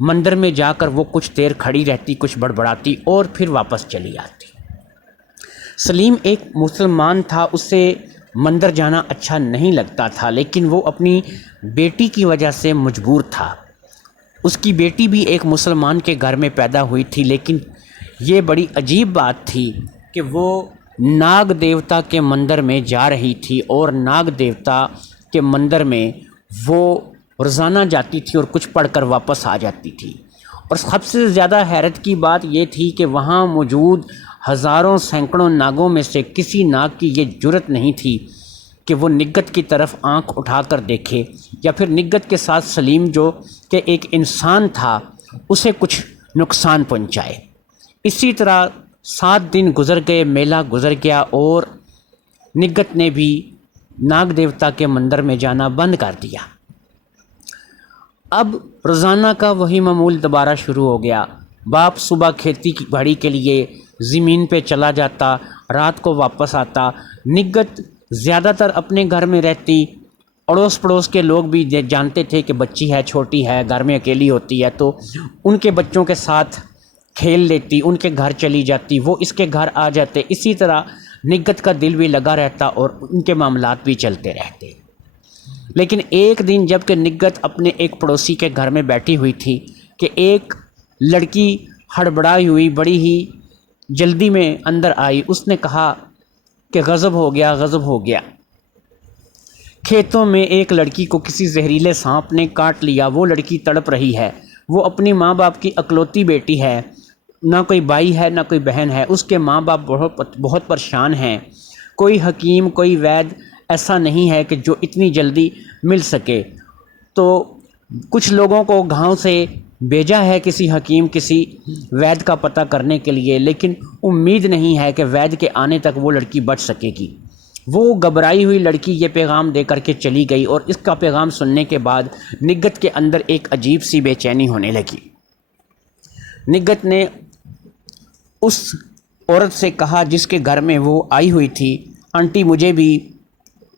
مندر میں جا کر وہ کچھ دیر کھڑی رہتی، کچھ بڑبڑاتی اور پھر واپس چلی آتی۔ سلیم ایک مسلمان تھا، اسے مندر جانا اچھا نہیں لگتا تھا، لیکن وہ اپنی بیٹی کی وجہ سے مجبور تھا۔ اس کی بیٹی بھی ایک مسلمان کے گھر میں پیدا ہوئی تھی، لیکن یہ بڑی عجیب بات تھی کہ وہ ناگ دیوتا کے مندر میں جا رہی تھی، اور ناگ دیوتا کے مندر میں وہ روزانہ جاتی تھی اور کچھ پڑھ کر واپس آ جاتی تھی۔ اور سب سے زیادہ حیرت کی بات یہ تھی کہ وہاں موجود ہزاروں سینکڑوں ناگوں میں سے کسی ناگ کی یہ جرت نہیں تھی کہ وہ نگت کی طرف آنکھ اٹھا کر دیکھے، یا پھر نگت کے ساتھ سلیم جو کہ ایک انسان تھا اسے کچھ نقصان پہنچائے۔ اسی طرح 7 دن گزر گئے، میلہ گزر گیا، اور نگت نے بھی ناگ دیوتا کے مندر میں جانا بند کر دیا۔ اب روزانہ کا وہی معمول دوبارہ شروع ہو گیا۔ باپ صبح کھیتی کی باڑی کے لیے زمین پہ چلا جاتا، رات کو واپس آتا۔ نگت زیادہ تر اپنے گھر میں رہتی، اڑوس پڑوس کے لوگ بھی جانتے تھے کہ بچی ہے، چھوٹی ہے، گھر میں اکیلی ہوتی ہے، تو ان کے بچوں کے ساتھ کھیل لیتی، ان کے گھر چلی جاتی، وہ اس کے گھر آ جاتے۔ اسی طرح نگت کا دل بھی لگا رہتا اور ان کے معاملات بھی چلتے رہتے۔ لیکن ایک دن جب کہ نگت اپنے ایک پڑوسی کے گھر میں بیٹھی ہوئی تھی کہ ایک لڑکی ہڑبڑائی ہوئی بڑی ہی جلدی میں اندر آئی۔ اس نے کہا کہ غضب ہو گیا، غضب ہو گیا، کھیتوں میں ایک لڑکی کو کسی زہریلے سانپ نے کاٹ لیا، وہ لڑکی تڑپ رہی ہے، وہ اپنی ماں باپ کی اکلوتی بیٹی ہے، نہ کوئی بھائی ہے نہ کوئی بہن ہے، اس کے ماں باپ بہت پریشان ہیں، کوئی حکیم کوئی وید ایسا نہیں ہے کہ جو اتنی جلدی مل سکے۔ تو کچھ لوگوں کو گاؤں سے بھیجا ہے کسی حکیم کسی وید کا پتہ کرنے کے لیے، لیکن امید نہیں ہے کہ وید کے آنے تک وہ لڑکی بچ سکے گی۔ وہ گھبرائی ہوئی لڑکی یہ پیغام دے کر کے چلی گئی، اور اس کا پیغام سننے کے بعد نگت کے اندر ایک عجیب سی بے چینی ہونے لگی۔ نگت نے اس عورت سے کہا جس کے گھر میں وہ آئی ہوئی تھی، آنٹی مجھے بھی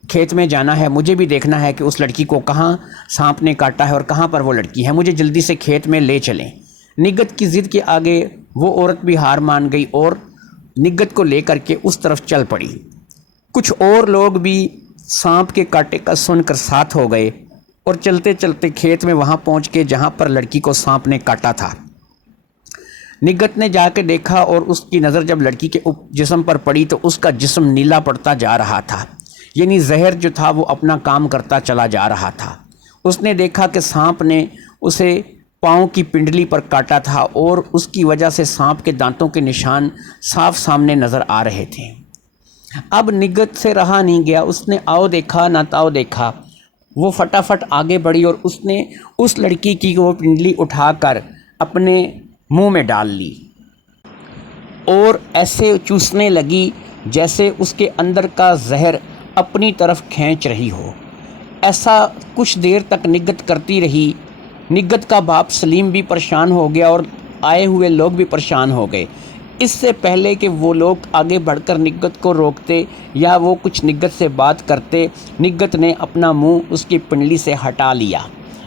کھیت میں جانا ہے، مجھے بھی دیکھنا ہے کہ اس لڑکی کو کہاں سانپ نے کاٹا ہے اور کہاں پر وہ لڑکی ہے، مجھے جلدی سے کھیت میں لے چلیں۔ نگت کی ضد کے آگے وہ عورت بھی ہار مان گئی اور نگت کو لے کر کے اس طرف چل پڑی۔ کچھ اور لوگ بھی سانپ کے کاٹے کا سن کر ساتھ ہو گئے، اور چلتے چلتے کھیت میں وہاں پہنچ کے جہاں پر لڑکی کو سانپ نے کاٹا تھا۔ نگت نے جا کے دیکھا، اور اس کی نظر جب لڑکی کے جسم پر پڑی تو اس کا جسم نیلا پڑتا جا رہا تھا، یعنی زہر جو تھا وہ اپنا کام کرتا چلا جا رہا تھا۔ اس نے دیکھا کہ سانپ نے اسے پاؤں کی پنڈلی پر کاٹا تھا، اور اس کی وجہ سے سانپ کے دانتوں کے نشان صاف سامنے نظر آ رہے تھے۔ اب نگت سے رہا نہیں گیا، اس نے آؤ دیکھا نہ تاؤ دیکھا، وہ فٹافٹ آگے بڑھی اور اس نے اس لڑکی کی وہ پنڈلی اٹھا کر اپنے منہ میں ڈال لی، اور ایسے چوسنے لگی جیسے اس کے اندر کا زہر اپنی طرف کھینچ رہی ہو۔ ایسا کچھ دیر تک نگت کرتی رہی۔ نگت کا باپ سلیم بھی پریشان ہو گیا اور آئے ہوئے لوگ بھی پریشان ہو گئے۔ اس سے پہلے کہ وہ لوگ آگے بڑھ کر نگت کو روکتے یا وہ کچھ نگت سے بات کرتے، نگت نے اپنا منہ اس کی پنڈلی سے ہٹا لیا۔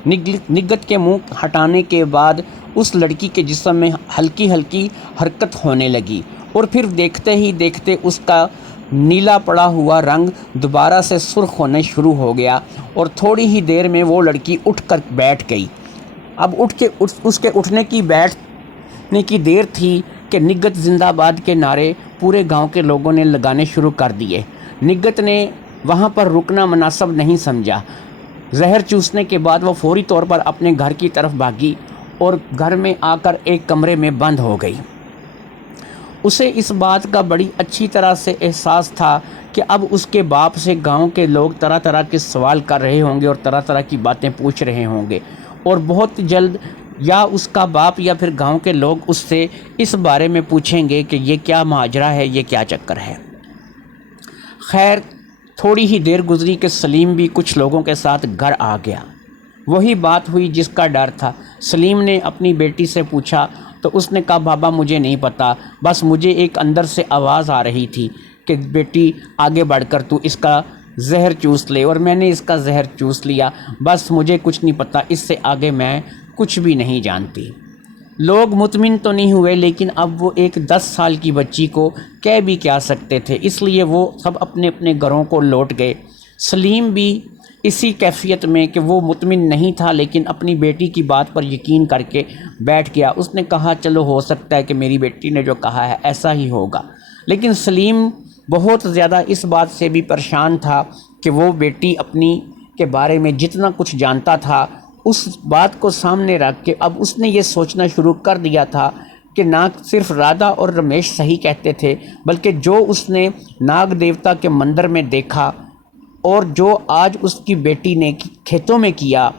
نگت کے منہ ہٹانے کے بعد اس لڑکی کے جسم میں ہلکی ہلکی حرکت ہونے لگی، اور پھر دیکھتے ہی دیکھتے اس کا نیلا پڑا ہوا رنگ دوبارہ سے سرخ ہونے شروع ہو گیا، اور تھوڑی ہی دیر میں وہ لڑکی اٹھ کر بیٹھ گئی۔ اب اس کے اٹھنے کی بیٹھنے کی دیر تھی کہ نگت زندہ باد کے نعرے پورے گاؤں کے لوگوں نے لگانے شروع کر دیے۔ نگت نے وہاں پر رکنا مناسب نہیں سمجھا۔ زہر چوسنے کے بعد وہ فوری طور پر اپنے گھر کی طرف بھاگی اور گھر میں آ کر ایک کمرے میں بند ہو گئی۔ اسے اس بات کا بڑی اچھی طرح سے احساس تھا کہ اب اس کے باپ سے گاؤں کے لوگ طرح طرح کے سوال کر رہے ہوں گے اور طرح طرح کی باتیں پوچھ رہے ہوں گے، اور بہت جلد یا اس کا باپ یا پھر گاؤں کے لوگ اس سے اس بارے میں پوچھیں گے کہ یہ کیا ماجرا ہے، یہ کیا چکر ہے۔ خیر تھوڑی ہی دیر گزری کہ سلیم بھی کچھ لوگوں کے ساتھ گھر آ گیا۔ وہی بات ہوئی جس کا ڈر تھا۔ سلیم نے اپنی بیٹی سے پوچھا تو اس نے کہا بابا مجھے نہیں پتا، بس مجھے ایک اندر سے آواز آ رہی تھی کہ بیٹی آگے بڑھ کر تو اس کا زہر چوس لے، اور میں نے اس کا زہر چوس لیا، بس مجھے کچھ نہیں پتا، اس سے آگے میں کچھ بھی نہیں جانتی۔ لوگ مطمئن تو نہیں ہوئے، لیکن اب وہ ایک 10 سال کی بچی کو کہہ بھی کیا سکتے تھے، اس لیے وہ سب اپنے اپنے گھروں کو لوٹ گئے۔ سلیم بھی اسی کیفیت میں کہ وہ مطمئن نہیں تھا، لیکن اپنی بیٹی کی بات پر یقین کر کے بیٹھ گیا۔ اس نے کہا چلو ہو سکتا ہے کہ میری بیٹی نے جو کہا ہے ایسا ہی ہوگا، لیکن سلیم بہت زیادہ اس بات سے بھی پریشان تھا کہ وہ بیٹی اپنی کے بارے میں جتنا کچھ جانتا تھا اس بات کو سامنے رکھ کے اب اس نے یہ سوچنا شروع کر دیا تھا کہ نہ صرف رادھا اور رمیش صحیح کہتے تھے، بلکہ جو اس نے ناگ دیوتا کے مندر میں دیکھا اور جو آج اس کی بیٹی نے کھیتوں میں کیا،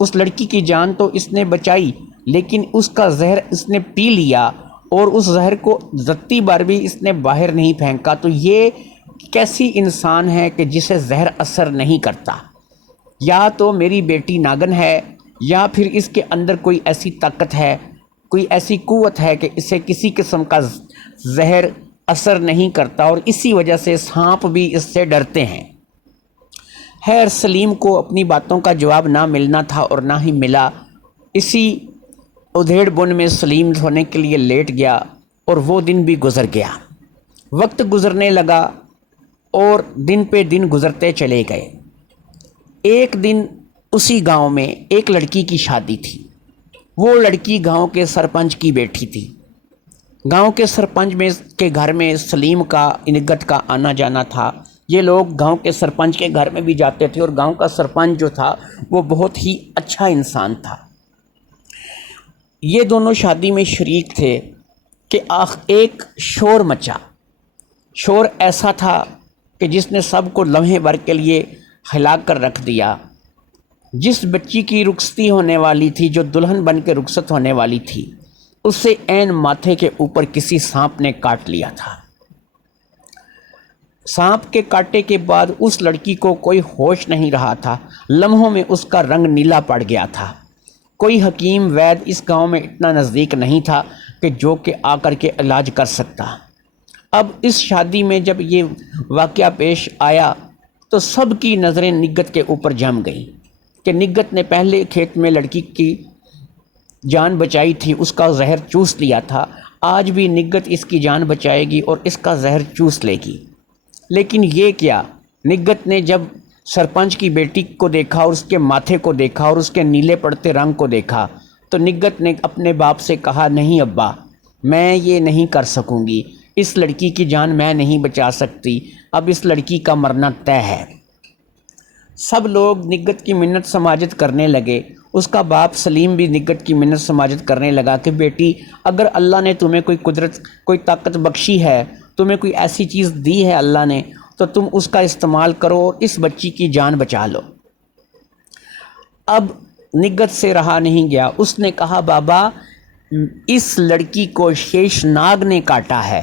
اس لڑکی کی جان تو اس نے بچائی، لیکن اس کا زہر اس نے پی لیا اور اس زہر کو رتی بار بھی اس نے باہر نہیں پھینکا۔ تو یہ کیسی انسان ہے کہ جسے زہر اثر نہیں کرتا؟ یا تو میری بیٹی ناگن ہے، یا پھر اس کے اندر کوئی ایسی طاقت ہے، کوئی ایسی قوت ہے کہ اسے کسی قسم کا زہر اثر نہیں کرتا، اور اسی وجہ سے سانپ بھی اس سے ڈرتے ہیں۔ خیر، سلیم کو اپنی باتوں کا جواب نہ ملنا تھا اور نہ ہی ملا۔ اسی ادھیڑ بن میں سلیم سونے کے لیے لیٹ گیا اور وہ دن بھی گزر گیا۔ وقت گزرنے لگا اور دن پہ دن گزرتے چلے گئے۔ ایک دن اسی گاؤں میں ایک لڑکی کی شادی تھی۔ وہ لڑکی گاؤں کے سرپنچ کی بیٹی تھی۔ گاؤں کے سرپنچ کے گھر میں سلیم کا انگت کا آنا جانا تھا۔ یہ لوگ گاؤں کے سرپنچ کے گھر میں بھی جاتے تھے، اور گاؤں کا سرپنچ جو تھا وہ بہت ہی اچھا انسان تھا۔ یہ دونوں شادی میں شریک تھے کہ ایک شور مچا۔ شور ایسا تھا کہ جس نے سب کو لمحے بھر کے لیے ہلا کر رکھ دیا۔ جس بچی کی رخصتی ہونے والی تھی، جو دلہن بن کے رخصت ہونے والی تھی، اسے عین ماتھے کے اوپر کسی سانپ نے کاٹ لیا تھا۔ سانپ کے کاٹے کے بعد اس لڑکی کو کوئی ہوش نہیں رہا تھا۔ لمحوں میں اس کا رنگ نیلا پڑ گیا تھا۔ کوئی حکیم وید اس گاؤں میں اتنا نزدیک نہیں تھا کہ جو کہ آ کر کے علاج کر سکتا۔ اب اس شادی میں جب یہ واقعہ پیش آیا تو سب کی نظریں نگت کے اوپر جم گئیں کہ نگت نے پہلے کھیت میں لڑکی کی جان بچائی تھی، اس کا زہر چوس لیا تھا، آج بھی نگت اس کی جان بچائے گی اور اس کا زہر چوس لے گی۔ لیکن یہ کیا، نگت نے جب سرپنچ کی بیٹی کو دیکھا اور اس کے ماتھے کو دیکھا اور اس کے نیلے پڑتے رنگ کو دیکھا تو نگت نے اپنے باپ سے کہا، نہیں ابا، میں یہ نہیں کر سکوں گی، اس لڑکی کی جان میں نہیں بچا سکتی، اب اس لڑکی کا مرنا طے ہے۔ سب لوگ نگت کی منت سماجت کرنے لگے۔ اس کا باپ سلیم بھی نگت کی منت سماجت کرنے لگا کہ بیٹی، اگر اللہ نے تمہیں کوئی قدرت، کوئی طاقت بخشی ہے، تمہیں کوئی ایسی چیز دی ہے اللہ نے، تو تم اس کا استعمال کرو اور اس بچی کی جان بچا لو۔ اب نگت سے رہا نہیں گیا، اس نے کہا، بابا، اس لڑکی کو شیش ناگ نے کاٹا ہے،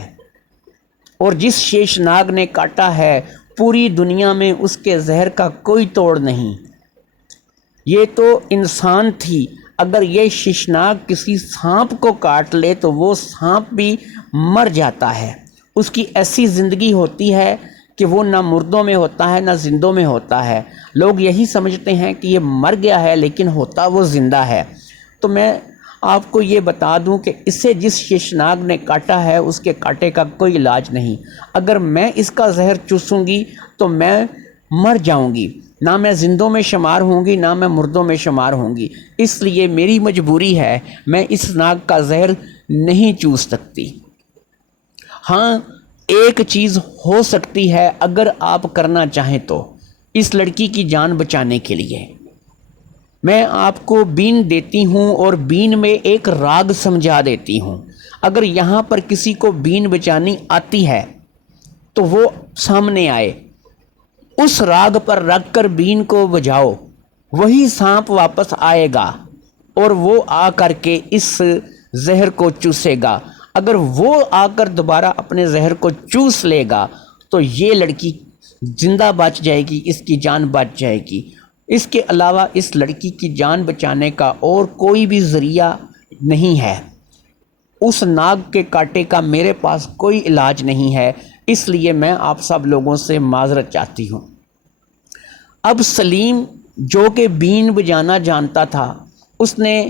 اور جس شیش ناگ نے کاٹا ہے پوری دنیا میں اس کے زہر کا کوئی توڑ نہیں۔ یہ تو انسان تھی، اگر یہ شیشناگ کسی سانپ کو کاٹ لے تو وہ سانپ بھی مر جاتا ہے۔ اس کی ایسی زندگی ہوتی ہے کہ وہ نہ مردوں میں ہوتا ہے نہ زندوں میں ہوتا ہے۔ لوگ یہی سمجھتے ہیں کہ یہ مر گیا ہے، لیکن ہوتا وہ زندہ ہے۔ تو میں آپ کو یہ بتا دوں کہ اسے جس شیشناگ نے کاٹا ہے اس کے کاٹے کا کوئی علاج نہیں۔ اگر میں اس کا زہر چوسوں گی تو میں مر جاؤں گی، نہ میں زندوں میں شمار ہوں گی نہ میں مردوں میں شمار ہوں گی، اس لیے میری مجبوری ہے، میں اس ناگ کا زہر نہیں چوس سکتی۔ ہاں، ایک چیز ہو سکتی ہے اگر آپ کرنا چاہیں تو، اس لڑکی کی جان بچانے کے لیے میں آپ کو بین دیتی ہوں اور بین میں ایک راگ سمجھا دیتی ہوں۔ اگر یہاں پر کسی کو بین بچانی آتی ہے تو وہ سامنے آئے، اس راگ پر رکھ کر بین کو بجاؤ، وہی سانپ واپس آئے گا اور وہ آ کر کے اس زہر کو چوسے گا۔ اگر وہ آ کر دوبارہ اپنے زہر کو چوس لے گا تو یہ لڑکی زندہ بچ جائے گی، اس کی جان بچ جائے گی۔ اس کے علاوہ اس لڑکی کی جان بچانے کا اور کوئی بھی ذریعہ نہیں ہے۔ اس ناگ کے کاٹے کا میرے پاس کوئی علاج نہیں ہے، اس لیے میں آپ سب لوگوں سے معذرت چاہتی ہوں۔ اب سلیم جو کہ بین بجانا جانتا تھا، اس نے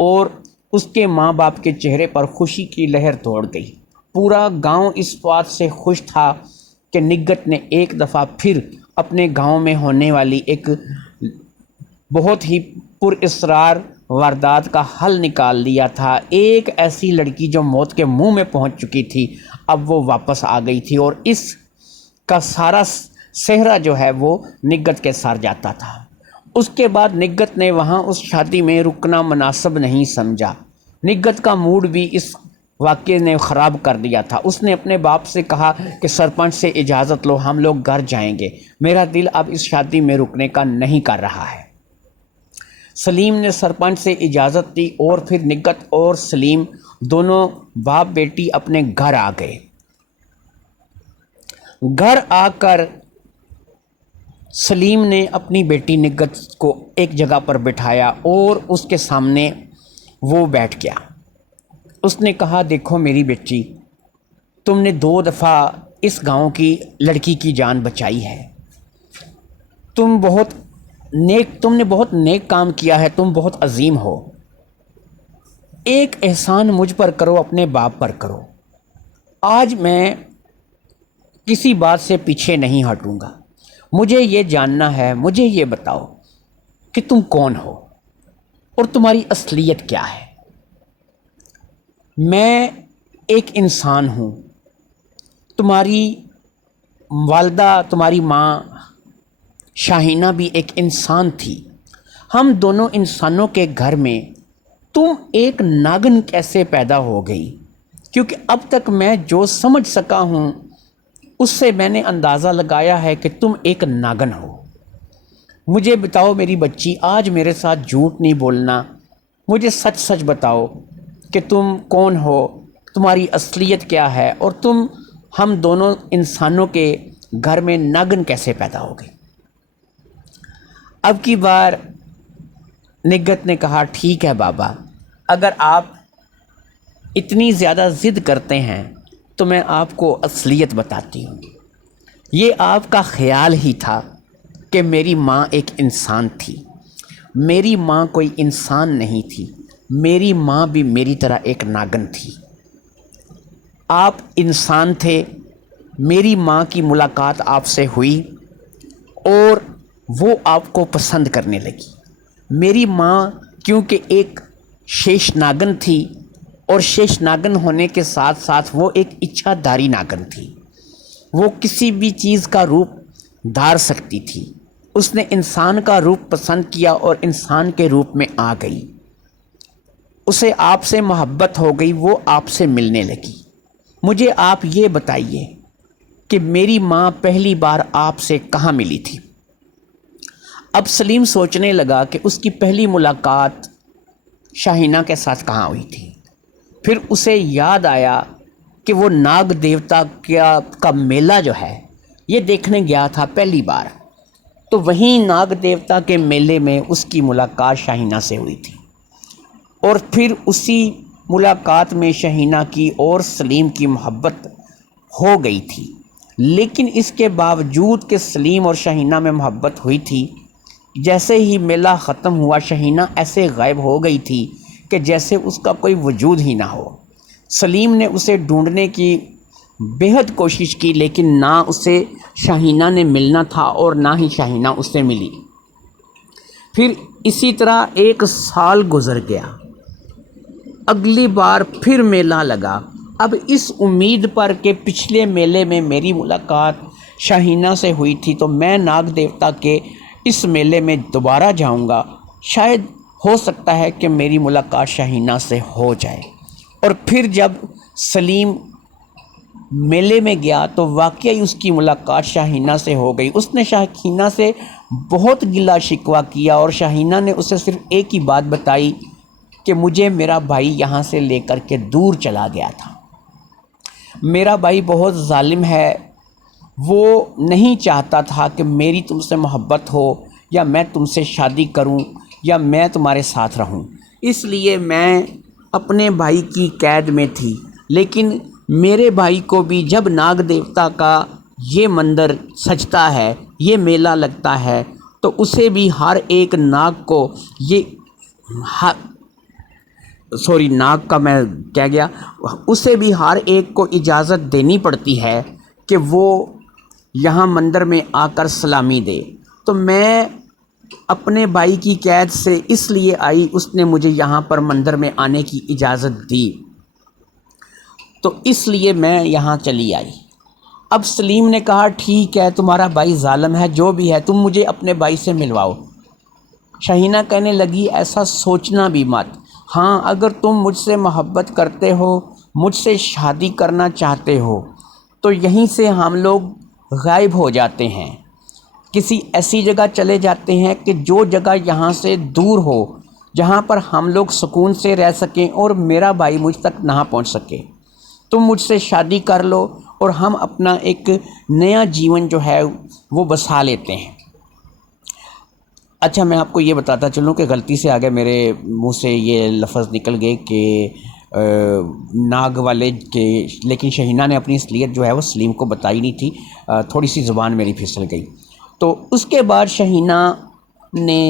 اور اس کے ماں باپ کے چہرے پر خوشی کی لہر دوڑ گئی۔ پورا گاؤں اس بات سے خوش تھا کہ نگہت نے ایک دفعہ پھر اپنے گاؤں میں ہونے والی ایک بہت ہی پر اسرار واردات کا حل نکال دیا تھا۔ ایک ایسی لڑکی جو موت کے منہ میں پہنچ چکی تھی، اب وہ واپس آ گئی تھی، اور اس کا سارا صحرا جو ہے وہ نگہت کے سر جاتا تھا۔ اس کے بعد نگہت نے وہاں اس شادی میں رکنا مناسب نہیں سمجھا۔ نگہت کا موڈ بھی اس واقعے نے خراب کر دیا تھا۔ اس نے اپنے باپ سے کہا کہ سرپنچ سے اجازت لو، ہم لوگ گھر جائیں گے، میرا دل اب اس شادی میں رکنے کا نہیں کر رہا ہے۔ سلیم نے سرپنچ سے اجازت دی اور پھر نگہت اور سلیم دونوں باپ بیٹی اپنے گھر آ گئے۔ گھر آ کر سلیم نے اپنی بیٹی نگہت کو ایک جگہ پر بٹھایا اور اس کے سامنے وہ بیٹھ گیا۔ اس نے کہا، دیکھو میری بیٹی، تم نے 2 دفعہ اس گاؤں کی لڑکی کی جان بچائی ہے، تم نے بہت نیک کام کیا ہے، تم بہت عظیم ہو۔ ایک احسان مجھ پر کرو، اپنے باپ پر کرو۔ آج میں کسی بات سے پیچھے نہیں ہٹوں گا۔ مجھے یہ جاننا ہے، مجھے یہ بتاؤ کہ تم کون ہو اور تمہاری اصلیت کیا ہے۔ میں ایک انسان ہوں، تمہاری والدہ، تمہاری ماں شاہینہ بھی ایک انسان تھی۔ ہم دونوں انسانوں کے گھر میں تم ایک ناگن کیسے پیدا ہو گئی؟ کیونکہ اب تک میں جو سمجھ سکا ہوں اس سے میں نے اندازہ لگایا ہے کہ تم ایک ناگن ہو۔ مجھے بتاؤ میری بچی، آج میرے ساتھ جھوٹ نہیں بولنا، مجھے سچ سچ بتاؤ کہ تم کون ہو، تمہاری اصلیت کیا ہے، اور تم ہم دونوں انسانوں کے گھر میں ناگن کیسے پیدا ہو گئی۔ اب کی بار نگہت نے کہا، ٹھیک ہے بابا، اگر آپ اتنی زیادہ ضد کرتے ہیں تو میں آپ کو اصلیت بتاتی ہوں۔ یہ آپ کا خیال ہی تھا کہ میری ماں ایک انسان تھی۔ میری ماں کوئی انسان نہیں تھی، میری ماں بھی میری طرح ایک ناگن تھی۔ آپ انسان تھے، میری ماں کی ملاقات آپ سے ہوئی اور وہ آپ کو پسند کرنے لگی۔ میری ماں کیونکہ ایک شیش ناگن تھی، اور شیش ناگن ہونے کے ساتھ ساتھ وہ ایک اچھا داری ناگن تھی، وہ کسی بھی چیز کا روپ دھار سکتی تھی۔ اس نے انسان کا روپ پسند کیا اور انسان کے روپ میں آ گئی، اسے آپ سے محبت ہو گئی، وہ آپ سے ملنے لگی۔ مجھے آپ یہ بتائیے کہ میری ماں پہلی بار آپ سے کہاں ملی تھی؟ اب سلیم سوچنے لگا کہ اس کی پہلی ملاقات شاہینہ کے ساتھ کہاں ہوئی تھی۔ پھر اسے یاد آیا کہ وہ ناگ دیوتا کا میلہ جو ہے یہ دیکھنے گیا تھا پہلی بار، تو وہیں ناگ دیوتا کے میلے میں اس کی ملاقات شاہینہ سے ہوئی تھی، اور پھر اسی ملاقات میں شاہینہ کی اور سلیم کی محبت ہو گئی تھی۔ لیکن اس کے باوجود کہ سلیم اور شاہینہ میں محبت ہوئی تھی، جیسے ہی میلہ ختم ہوا شاہینہ ایسے غائب ہو گئی تھی کہ جیسے اس کا کوئی وجود ہی نہ ہو۔ سلیم نے اسے ڈھونڈنے کی بہت کوشش کی، لیکن نہ اسے شاہینہ نے ملنا تھا اور نہ ہی شاہینہ اس سے ملی۔ پھر اسی طرح 1 سال گزر گیا۔ اگلی بار پھر میلہ لگا، اب اس امید پر کہ پچھلے میلے میں میری ملاقات شاہینہ سے ہوئی تھی تو میں ناگ دیوتا کے اس میلے میں دوبارہ جاؤں گا، شاید ہو سکتا ہے کہ میری ملاقات شاہینہ سے ہو جائے۔ اور پھر جب سلیم میلے میں گیا تو واقعی اس کی ملاقات شاہینہ سے ہو گئی۔ اس نے شاہینہ سے بہت گلہ شکوہ کیا، اور شاہینہ نے اسے صرف ایک ہی بات بتائی کہ مجھے میرا بھائی یہاں سے لے کر کے دور چلا گیا تھا، میرا بھائی بہت ظالم ہے، وہ نہیں چاہتا تھا کہ میری تم سے محبت ہو یا میں تم سے شادی کروں یا میں تمہارے ساتھ رہوں، اس لیے میں اپنے بھائی کی قید میں تھی۔ لیکن میرے بھائی کو بھی جب ناگ دیوتا کا یہ مندر سجتا ہے، یہ میلہ لگتا ہے، تو اسے بھی ہر ایک ناگ کو سوری ناگ کا میں کہہ گیا، اسے بھی ہر ایک کو اجازت دینی پڑتی ہے کہ وہ یہاں مندر میں آ کر سلامی دے۔ تو میں اپنے بھائی کی قید سے اس لیے آئی، اس نے مجھے یہاں پر مندر میں آنے کی اجازت دی، تو اس لیے میں یہاں چلی آئی۔ اب سلیم نے کہا ٹھیک ہے، تمہارا بھائی ظالم ہے، جو بھی ہے، تم مجھے اپنے بھائی سے ملواؤ۔ شہینہ کہنے لگی ایسا سوچنا بھی مت، ہاں اگر تم مجھ سے محبت کرتے ہو، مجھ سے شادی کرنا چاہتے ہو تو یہیں سے ہم لوگ غائب ہو جاتے ہیں، کسی ایسی جگہ چلے جاتے ہیں کہ جو جگہ یہاں سے دور ہو، جہاں پر ہم لوگ سکون سے رہ سکیں اور میرا بھائی مجھ تک نہ پہنچ سکے۔ تم مجھ سے شادی کر لو اور ہم اپنا ایک نیا جیون جو ہے وہ بسا لیتے ہیں۔ اچھا میں آپ کو یہ بتاتا چلوں کہ غلطی سے آگے میرے منہ سے یہ لفظ نکل گئے کہ ناگ والے کے، لیکن شہینہ نے اپنی اصلیت جو ہے وہ سلیم کو بتائی نہیں تھی، تھوڑی سی زبان میری پھسل گئی۔ تو اس کے بعد شہینہ نے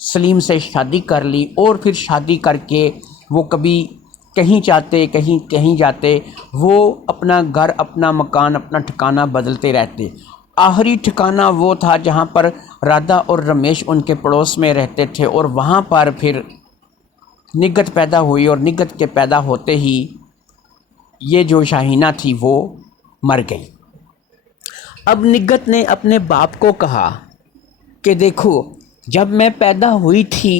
سلیم سے شادی کر لی، اور پھر شادی کر کے وہ کبھی کہیں چاہتے کہیں جاتے، وہ اپنا گھر، اپنا مکان، اپنا ٹھکانہ بدلتے رہتے۔ آخری ٹھکانہ وہ تھا جہاں پر رادھا اور رمیش ان کے پڑوس میں رہتے تھے، اور وہاں پر پھر نگت پیدا ہوئی، اور نگت کے پیدا ہوتے ہی یہ جو شاہینہ تھی وہ مر گئی۔ اب نگت نے اپنے باپ کو کہا کہ دیکھو جب میں پیدا ہوئی تھی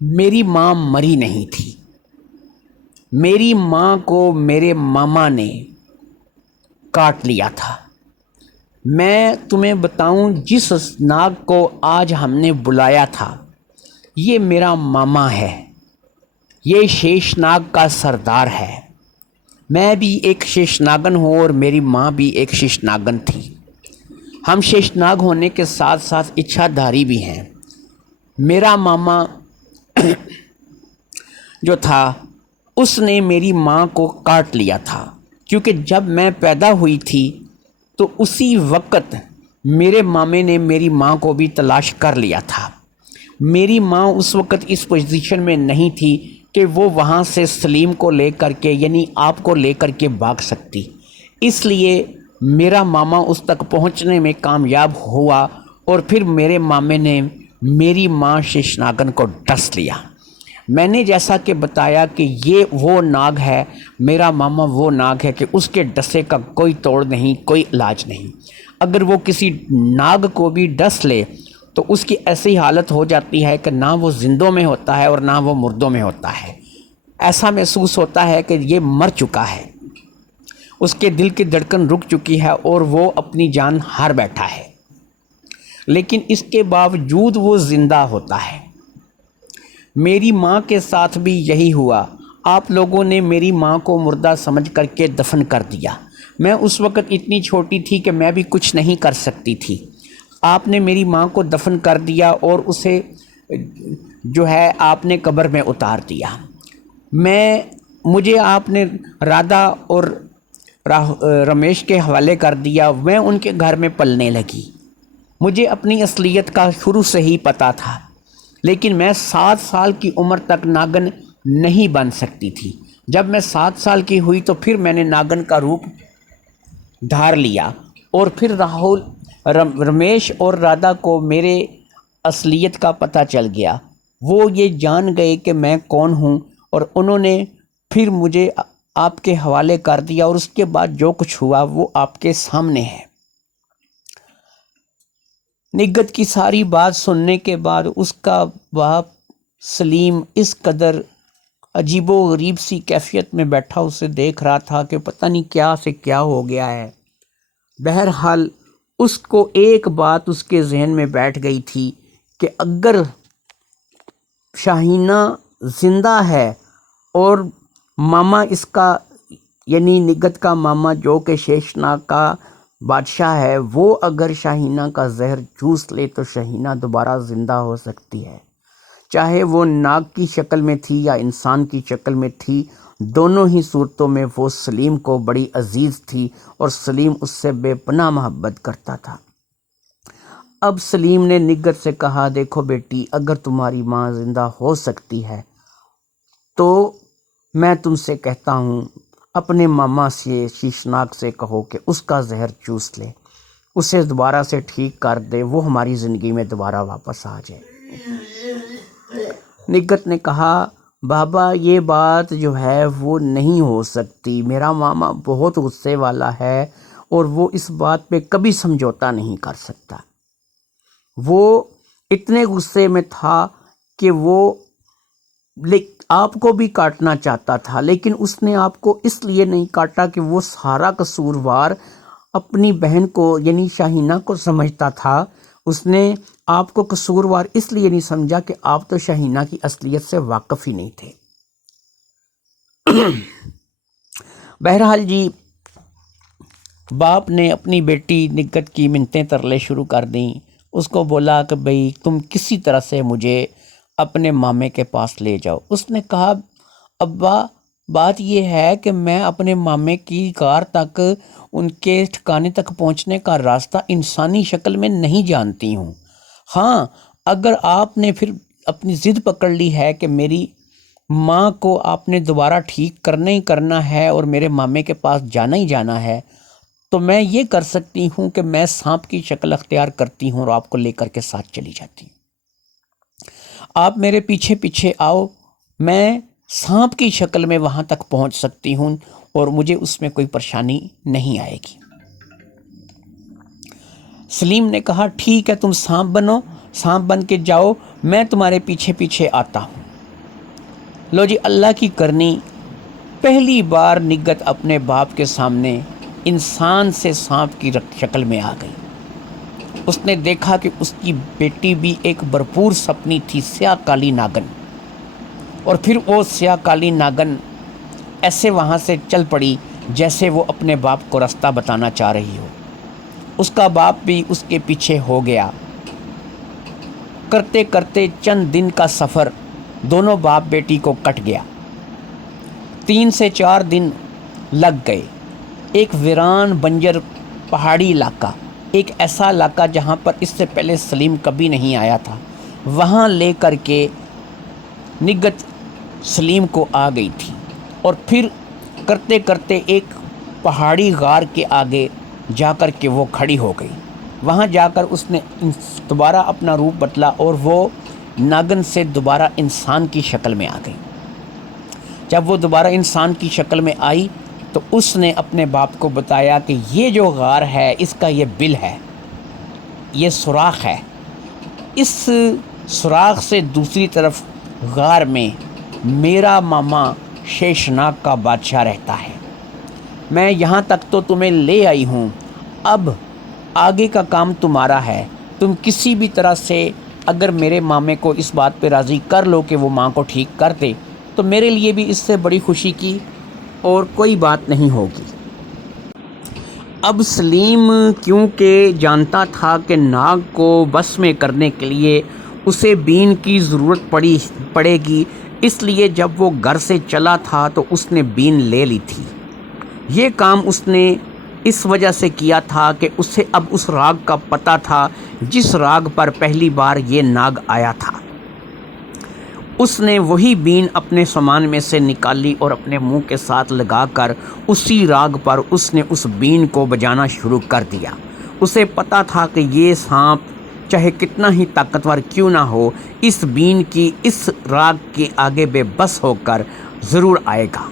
میری ماں مری نہیں تھی، میری ماں کو میرے ماما نے کاٹ لیا تھا۔ میں تمہیں بتاؤں جس ناگ کو آج ہم نے بلایا تھا یہ میرا ماما ہے، یہ شیش ناگ کا سردار ہے۔ میں بھی ایک شیش ناگن ہوں اور میری ماں بھی ایک شیش ناگن تھی، ہم شیش ناگ ہونے کے ساتھ ساتھ اچھا دھاری بھی ہیں۔ میرا ماما جو تھا اس نے میری ماں کو کاٹ لیا تھا، کیونکہ جب میں پیدا ہوئی تھی تو اسی وقت میرے مامے نے میری ماں کو بھی تلاش کر لیا تھا۔ میری ماں اس وقت اس پوزیشن میں نہیں تھی کہ وہ وہاں سے سلیم کو لے کر کے، یعنی آپ کو لے کر کے بھاگ سکتی، اس لیے میرا ماما اس تک پہنچنے میں کامیاب ہوا، اور پھر میرے مامے نے میری ماں شیشناگن کو ڈس لیا۔ میں نے جیسا کہ بتایا کہ یہ وہ ناگ ہے، میرا ماما وہ ناگ ہے کہ اس کے ڈسے کا کوئی توڑ نہیں، کوئی علاج نہیں۔ اگر وہ کسی ناگ کو بھی ڈس لے تو اس کی ایسی حالت ہو جاتی ہے کہ نہ وہ زندوں میں ہوتا ہے اور نہ وہ مردوں میں ہوتا ہے، ایسا محسوس ہوتا ہے کہ یہ مر چکا ہے، اس کے دل کی دھڑکن رک چکی ہے اور وہ اپنی جان ہار بیٹھا ہے، لیکن اس کے باوجود وہ زندہ ہوتا ہے۔ میری ماں کے ساتھ بھی یہی ہوا، آپ لوگوں نے میری ماں کو مردہ سمجھ کر کے دفن کر دیا۔ میں اس وقت اتنی چھوٹی تھی کہ میں بھی کچھ نہیں کر سکتی تھی، آپ نے میری ماں کو دفن کر دیا اور اسے جو ہے آپ نے قبر میں اتار دیا۔ مجھے آپ نے رادھا اور رمیش کے حوالے کر دیا، میں ان کے گھر میں پلنے لگی۔ مجھے اپنی اصلیت کا شروع سے ہی پتہ تھا، لیکن میں 7 سال کی عمر تک ناگن نہیں بن سکتی تھی۔ جب میں 7 سال کی ہوئی تو پھر میں نے ناگن کا روپ دھار لیا، اور پھر رمیش اور رادھا کو میرے اصلیت کا پتہ چل گیا، وہ یہ جان گئے کہ میں کون ہوں، اور انہوں نے پھر مجھے آپ کے حوالے کر دیا، اور اس کے بعد جو کچھ ہوا وہ آپ کے سامنے ہے۔ نگت کی ساری بات سننے کے بعد اس کا باپ سلیم اس قدر عجیب و غریب سی کیفیت میں بیٹھا اسے دیکھ رہا تھا کہ پتہ نہیں کیا سے کیا ہو گیا ہے۔ بہرحال اس کو ایک بات اس کے ذہن میں بیٹھ گئی تھی کہ اگر شاہینہ زندہ ہے اور ماما اس کا، یعنی نگت کا ماما جو کہ شیشناگ کا بادشاہ ہے، وہ اگر شاہینہ کا زہر چوس لے تو شاہینہ دوبارہ زندہ ہو سکتی ہے، چاہے وہ ناگ کی شکل میں تھی یا انسان کی شکل میں تھی، دونوں ہی صورتوں میں وہ سلیم کو بڑی عزیز تھی اور سلیم اس سے بے پناہ محبت کرتا تھا۔ اب سلیم نے نگت سے کہا دیکھو بیٹی، اگر تمہاری ماں زندہ ہو سکتی ہے تو میں تم سے کہتا ہوں اپنے ماما سے شیشناگ سے کہو کہ اس کا زہر چوس لے، اسے دوبارہ سے ٹھیک کر دے، وہ ہماری زندگی میں دوبارہ واپس آ جائے۔ نگت نے کہا بابا یہ بات جو ہے وہ نہیں ہو سکتی، میرا ماما بہت غصے والا ہے اور وہ اس بات پہ کبھی سمجھوتا نہیں کر سکتا۔ وہ اتنے غصے میں تھا کہ وہ آپ کو بھی کاٹنا چاہتا تھا، لیکن اس نے آپ کو اس لیے نہیں کاٹا کہ وہ سارا قصوروار اپنی بہن کو یعنی شاہینہ کو سمجھتا تھا۔ اس نے آپ کو قصوروار اس لیے نہیں سمجھا کہ آپ تو شاہینہ کی اصلیت سے واقف ہی نہیں تھے۔ بہرحال جی، باپ نے اپنی بیٹی نگت کی منتیں ترلے شروع کر دیں۔ اس کو بولا کہ بھئی تم کسی طرح سے مجھے اپنے مامے کے پاس لے جاؤ۔ اس نے کہا ابا بات یہ ہے کہ میں اپنے مامے کی غار تک، ان کے ٹھکانے تک پہنچنے کا راستہ انسانی شکل میں نہیں جانتی ہوں۔ ہاں اگر آپ نے پھر اپنی ضد پکڑ لی ہے کہ میری ماں کو آپ نے دوبارہ ٹھیک کرنا ہی کرنا ہے اور میرے مامے کے پاس جانا ہی جانا ہے، تو میں یہ کر سکتی ہوں کہ میں سانپ کی شکل اختیار کرتی ہوں اور آپ کو لے کر کے ساتھ چلی جاتی ہوں۔ آپ میرے پیچھے پیچھے آؤ، میں سانپ کی شکل میں وہاں تک پہنچ سکتی ہوں اور مجھے اس میں کوئی پریشانی نہیں آئے گی۔ سلیم نے کہا ٹھیک ہے تم سانپ بنو، سانپ بن کے جاؤ، میں تمہارے پیچھے پیچھے آتا ہوں۔ لو جی اللہ کی کرنی، پہلی بار نگت اپنے باپ کے سامنے انسان سے سانپ کی شکل میں آ گئی۔ اس نے دیکھا کہ اس کی بیٹی بھی ایک بھرپور سپنی تھی، سیاہ کالی ناگن، اور پھر وہ سیاہ کالی ناگن ایسے وہاں سے چل پڑی جیسے وہ اپنے باپ کو راستہ بتانا چاہ رہی ہو۔ اس کا باپ بھی اس کے پیچھے ہو گیا۔ کرتے کرتے چند دن کا سفر دونوں باپ بیٹی کو کٹ گیا۔ 3 سے 4 دن لگ گئے۔ ایک ویران بنجر پہاڑی علاقہ، ایک ایسا علاقہ جہاں پر اس سے پہلے سلیم کبھی نہیں آیا تھا، وہاں لے کر کے نگت سلیم کو آ گئی تھی، اور پھر کرتے کرتے ایک پہاڑی غار کے آگے جا کر کے وہ کھڑی ہو گئی۔ وہاں جا کر اس نے دوبارہ اپنا روپ بدلا اور وہ ناگن سے دوبارہ انسان کی شکل میں آ گئی۔ جب وہ دوبارہ انسان کی شکل میں آئی تو اس نے اپنے باپ کو بتایا کہ یہ جو غار ہے اس کا یہ بل ہے، یہ سوراخ ہے، اس سوراخ سے دوسری طرف غار میں میرا ماما شیشناگ کا بادشاہ رہتا ہے۔ میں یہاں تک تو تمہیں لے آئی ہوں، اب آگے کا کام تمہارا ہے۔ تم کسی بھی طرح سے اگر میرے مامے کو اس بات پہ راضی کر لو کہ وہ ماں کو ٹھیک کر دے تو میرے لیے بھی اس سے بڑی خوشی کی اور کوئی بات نہیں ہوگی۔ اب سلیم کیونکہ جانتا تھا کہ ناگ کو بس میں کرنے کے لیے اسے بین کی ضرورت پڑے گی، اس لیے جب وہ گھر سے چلا تھا تو اس نے بین لے لی تھی۔ یہ کام اس نے اس وجہ سے کیا تھا کہ اسے اب اس راگ کا پتہ تھا جس راگ پر پہلی بار یہ ناگ آیا تھا۔ اس نے وہی بین اپنے سامان میں سے نکالی اور اپنے منہ کے ساتھ لگا کر اسی راگ پر اس نے اس بین کو بجانا شروع کر دیا۔ اسے پتہ تھا کہ یہ سانپ چاہے کتنا ہی طاقتور کیوں نہ ہو، اس بین کی اس راگ کے آگے بے بس ہو کر ضرور آئے گا۔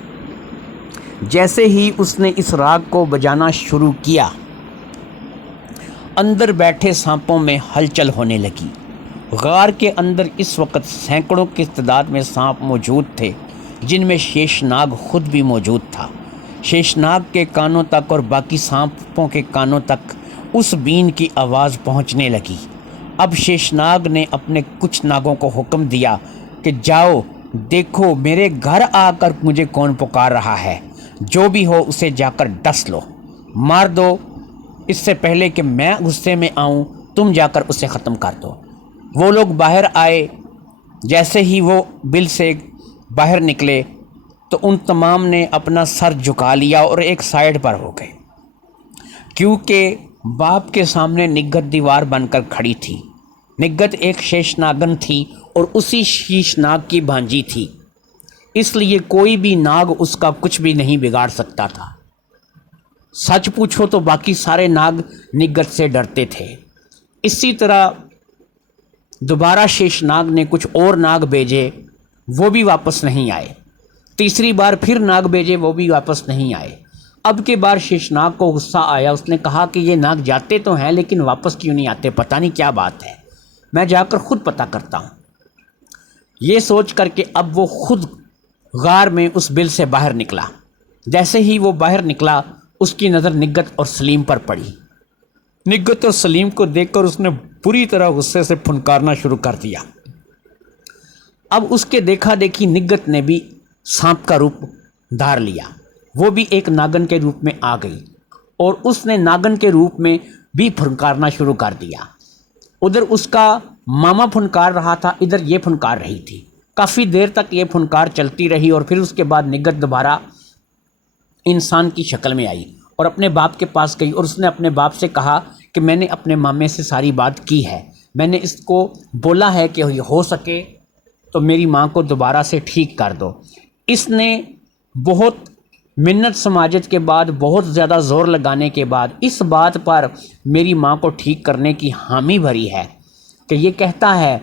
جیسے ہی اس نے اس راگ کو بجانا شروع کیا، اندر بیٹھے سانپوں میں ہلچل ہونے لگی۔ غار کے اندر اس وقت سینکڑوں کی تعداد میں سانپ موجود تھے، جن میں شیشناگ خود بھی موجود تھا۔ شیشناگ کے کانوں تک اور باقی سانپوں کے کانوں تک اس بین کی آواز پہنچنے لگی۔ اب شیشناگ نے اپنے کچھ ناگوں کو حکم دیا کہ جاؤ دیکھو میرے گھر آ کر مجھے کون پکار رہا ہے، جو بھی ہو اسے جا کر ڈس لو، مار دو، اس سے پہلے کہ میں غصے میں آؤں تم جا کر اسے ختم کر دو۔ وہ لوگ باہر آئے، جیسے ہی وہ بل سے باہر نکلے تو ان تمام نے اپنا سر جھکا لیا اور ایک سائیڈ پر ہو گئے، کیونکہ باپ کے سامنے نگت دیوار بن کر کھڑی تھی۔ نگت ایک شیشناگن تھی اور اسی شیشناگ کی بھانجی تھی۔ اس لیے کوئی بھی ناگ اس کا کچھ بھی نہیں بگاڑ سکتا تھا۔ سچ پوچھو تو باقی سارے ناگ نگت سے ڈرتے تھے۔ اسی طرح دوبارہ شیش ناگ نے کچھ اور ناگ بھیجے، وہ بھی واپس نہیں آئے۔ تیسری بار پھر ناگ بھیجے، وہ بھی واپس نہیں آئے۔ اب کے بار شیش ناگ کو غصہ آیا، اس نے کہا کہ یہ ناگ جاتے تو ہیں لیکن واپس کیوں نہیں آتے، پتہ نہیں کیا بات ہے، میں جا کر خود پتہ کرتا ہوں۔ یہ سوچ کر کے اب وہ خود غار میں اس بل سے باہر نکلا۔ جیسے ہی وہ باہر نکلا، اس کی نظر نگت اور سلیم پر پڑی۔ نگت اور سلیم کو دیکھ کر اس نے بری طرح غصے سے پھنکارنا شروع کر دیا۔ اب اس کے دیکھا دیکھی نگت نے بھی سانپ کا روپ دھار لیا، وہ بھی ایک ناگن کے روپ میں آ گئی اور اس نے ناگن کے روپ میں بھی پھنکارنا شروع کر دیا۔ ادھر اس کا ماما پھنکار رہا تھا، ادھر یہ پھنکار رہی تھی۔ کافی دیر تک یہ پھنکار چلتی رہی اور پھر اس کے بعد نگت دوبارہ انسان کی شکل میں آئی اور اپنے باپ کے پاس گئی اور اس نے اپنے باپ سے کہا کہ میں نے اپنے مامے سے ساری بات کی ہے، میں نے اس کو بولا ہے کہ ہو سکے تو میری ماں کو دوبارہ سے ٹھیک کر دو۔ اس نے بہت منت سماجت کے بعد، بہت زیادہ زور لگانے کے بعد اس بات پر میری ماں کو ٹھیک کرنے کی حامی بھری ہے کہ یہ کہتا ہے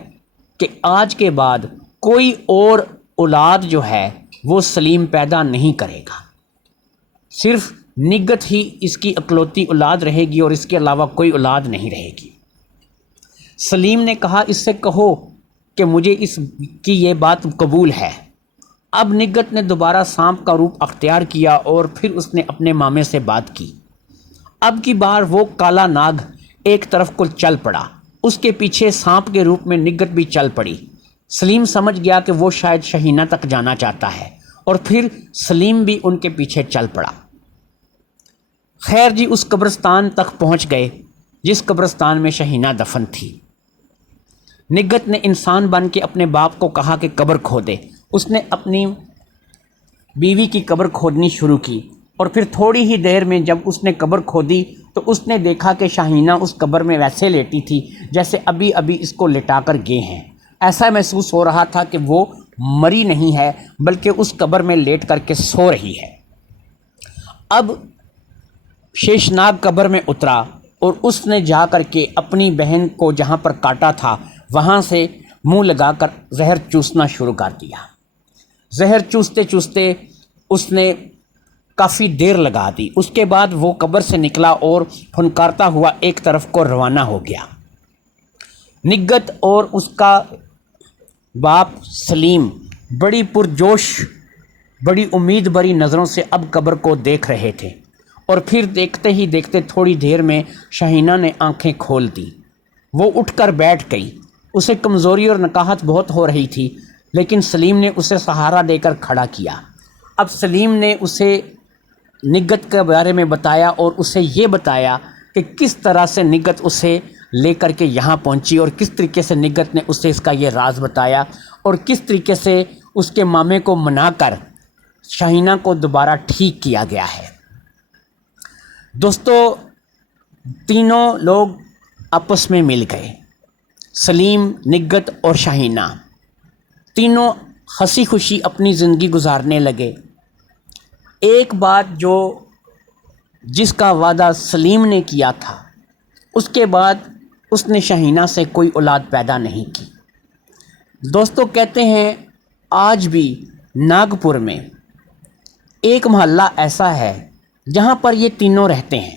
کہ آج کے بعد کوئی اور اولاد جو ہے وہ سلیم پیدا نہیں کرے گا، صرف نگت ہی اس کی اکلوتی اولاد رہے گی اور اس کے علاوہ کوئی اولاد نہیں رہے گی۔ سلیم نے کہا اس سے کہو کہ مجھے اس کی یہ بات قبول ہے۔ اب نگت نے دوبارہ سانپ کا روپ اختیار کیا اور پھر اس نے اپنے مامے سے بات کی۔ اب کی بار وہ کالا ناگ ایک طرف کو چل پڑا، اس کے پیچھے سانپ کے روپ میں نگت بھی چل پڑی۔ سلیم سمجھ گیا کہ وہ شاید شہینہ تک جانا چاہتا ہے اور پھر سلیم بھی ان کے پیچھے چل پڑا۔ خیر جی، اس قبرستان تک پہنچ گئے جس قبرستان میں شہینہ دفن تھی۔ نگت نے انسان بن کے اپنے باپ کو کہا کہ قبر کھودے۔ اس نے اپنی بیوی کی قبر کھودنی شروع کی اور پھر تھوڑی ہی دیر میں جب اس نے قبر کھودی تو اس نے دیکھا کہ شاہینہ اس قبر میں ویسے لیٹی تھی جیسے ابھی ابھی اس کو لٹا کر گئے ہیں۔ ایسا محسوس ہو رہا تھا کہ وہ مری نہیں ہے بلکہ اس قبر میں لیٹ کر کے سو رہی ہے۔ اب شیشناگ قبر میں اترا اور اس نے جا کر کے اپنی بہن کو جہاں پر کاٹا تھا وہاں سے منہ لگا کر زہر چوسنا شروع کر دیا۔ زہر چوستے چوستے اس نے کافی دیر لگا دی۔ اس کے بعد وہ قبر سے نکلا اور پھنکارتا ہوا ایک طرف کو روانہ ہو گیا۔ نگت اور اس کا باپ سلیم بڑی پرجوش، بڑی امید بھری نظروں سے اب قبر کو دیکھ رہے تھے اور پھر دیکھتے ہی دیکھتے تھوڑی دیر میں شاہینہ نے آنکھیں کھول دی۔ وہ اٹھ کر بیٹھ گئی۔ اسے کمزوری اور نکاہت بہت ہو رہی تھی لیکن سلیم نے اسے سہارا دے کر کھڑا کیا۔ اب سلیم نے اسے نگت کے بارے میں بتایا اور اسے یہ بتایا کہ کس طرح سے نگت اسے لے کر کے یہاں پہنچی اور کس طریقے سے نگت نے اسے اس کا یہ راز بتایا اور کس طریقے سے اس کے مامے کو منا کر شاہینہ کو دوبارہ ٹھیک کیا گیا ہے۔ دوستو، تینوں لوگ آپس میں مل گئے، سلیم، نگت اور شاہینہ، تینوں ہنسی خوشی اپنی زندگی گزارنے لگے۔ ایک بات جس کا وعدہ سلیم نے کیا تھا، اس کے بعد اس نے شاہینہ سے کوئی اولاد پیدا نہیں کی۔ دوستو، کہتے ہیں آج بھی ناگپور میں ایک محلہ ایسا ہے جہاں پر یہ تینوں رہتے ہیں۔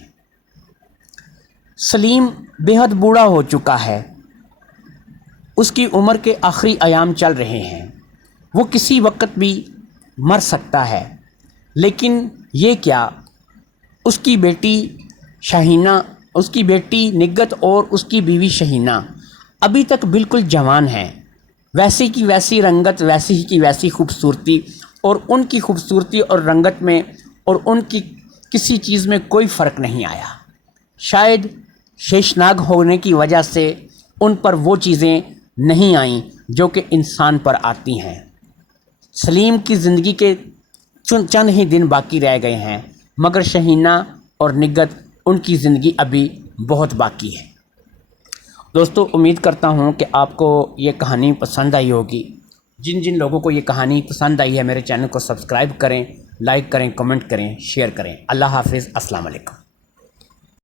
سلیم بے حد بوڑھا ہو چکا ہے، اس کی عمر کے آخری ایام چل رہے ہیں، وہ کسی وقت بھی مر سکتا ہے، لیکن یہ کیا، اس کی بیٹی شاہینہ، اس کی بیٹی نگت اور اس کی بیوی شاہینہ ابھی تک بالکل جوان ہیں، ویسی کی ویسی رنگت، ویسی کی ویسی خوبصورتی، اور ان کی خوبصورتی اور رنگت میں اور ان کی کسی چیز میں کوئی فرق نہیں آیا۔ شاید شیشناگ ہونے کی وجہ سے ان پر وہ چیزیں نہیں آئیں جو کہ انسان پر آتی ہیں۔ سلیم کی زندگی کے چند ہی دن باقی رہ گئے ہیں، مگر شاہینہ اور نگت، ان کی زندگی ابھی بہت باقی ہے۔ دوستو، امید کرتا ہوں کہ آپ کو یہ کہانی پسند آئی ہوگی جن جن لوگوں کو یہ کہانی پسند آئی ہے میرے چینل کو سبسکرائب کریں، لائک کریں، کمنٹ کریں، شیئر کریں۔ اللہ حافظ، السلام علیکم۔